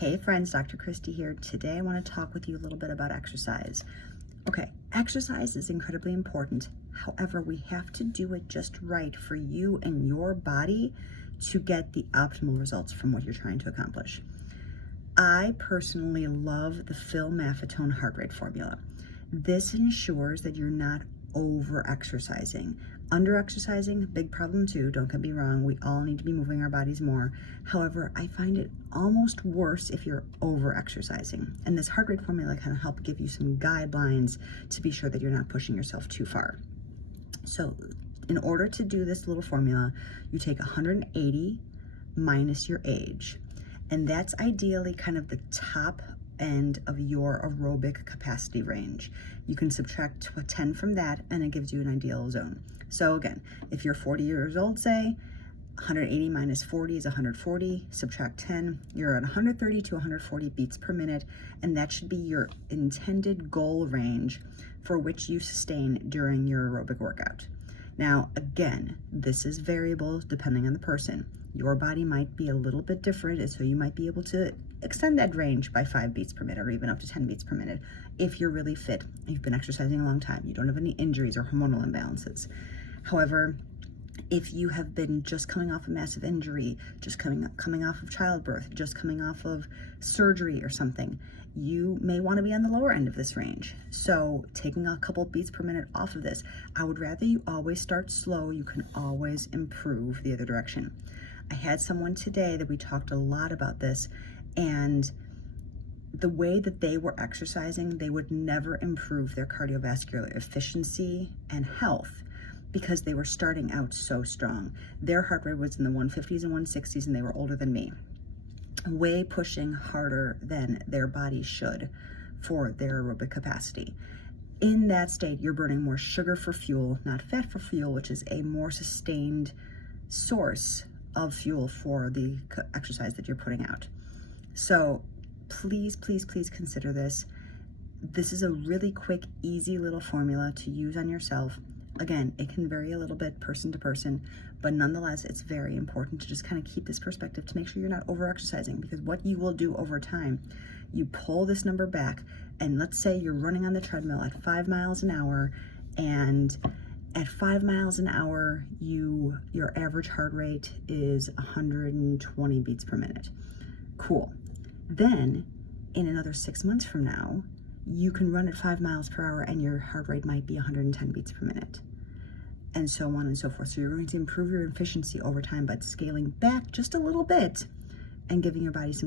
Hey friends, Dr. Christy here. Today I want to talk with you a little bit about exercise. Okay, exercise is incredibly important. However, we have to do it just right for you and your body to get the optimal results from what you're trying to accomplish. I personally love the Phil Maffetone heart rate formula. This ensures that you're not over exercising. Under exercising, big problem too, don't get me wrong, we all need to be moving our bodies more. However, I find it almost worse if you're over exercising. And this heart rate formula kind of help give you some guidelines to be sure that you're not pushing yourself too far. So in order to do this little formula, you take 180 minus your age. And that's ideally kind of the top end of your aerobic capacity range. You can subtract 10 from that and it gives you an ideal zone. So again, if you're 40 years old, say, 180 minus 40 is 140, subtract 10, you're at 130 to 140 beats per minute, and that should be your intended goal range for which you sustain during your aerobic workout. Now, again, this is variable depending on the person. Your body might be a little bit different, and so you might be able to extend that range by 5 beats per minute or even up to 10 beats per minute if you're really fit, you've been exercising a long time, you don't have any injuries or hormonal imbalances. However, if you have been just coming off a massive injury, just coming off of childbirth, just coming off of surgery or something, you may want to be on the lower end of this range. So taking a couple beats per minute off of this, I would rather you always start slow. You can always improve the other direction. I had someone today that we talked a lot about this, and the way that they were exercising, they would never improve their cardiovascular efficiency and health because they were starting out so strong. Their heart rate was in the 150s and 160s, and they were older than me, way pushing harder than their body should for their aerobic capacity. In that state, you're burning more sugar for fuel, not fat for fuel, which is a more sustained source of fuel for the exercise that you're putting out. So please, please, please consider this. This is a really quick, easy little formula to use on yourself. Again, it can vary a little bit person to person, but nonetheless, it's very important to just kind of keep this perspective to make sure you're not over-exercising, because what you will do over time, you pull this number back, and let's say you're running on the treadmill at 5 miles an hour, and at 5 miles an hour, your average heart rate is 120 beats per minute. Cool. Then, in another 6 months from now, you can run at 5 miles per hour and your heart rate might be 110 beats per minute, and so on and so forth. So you're going to improve your efficiency over time by scaling back just a little bit and giving your body some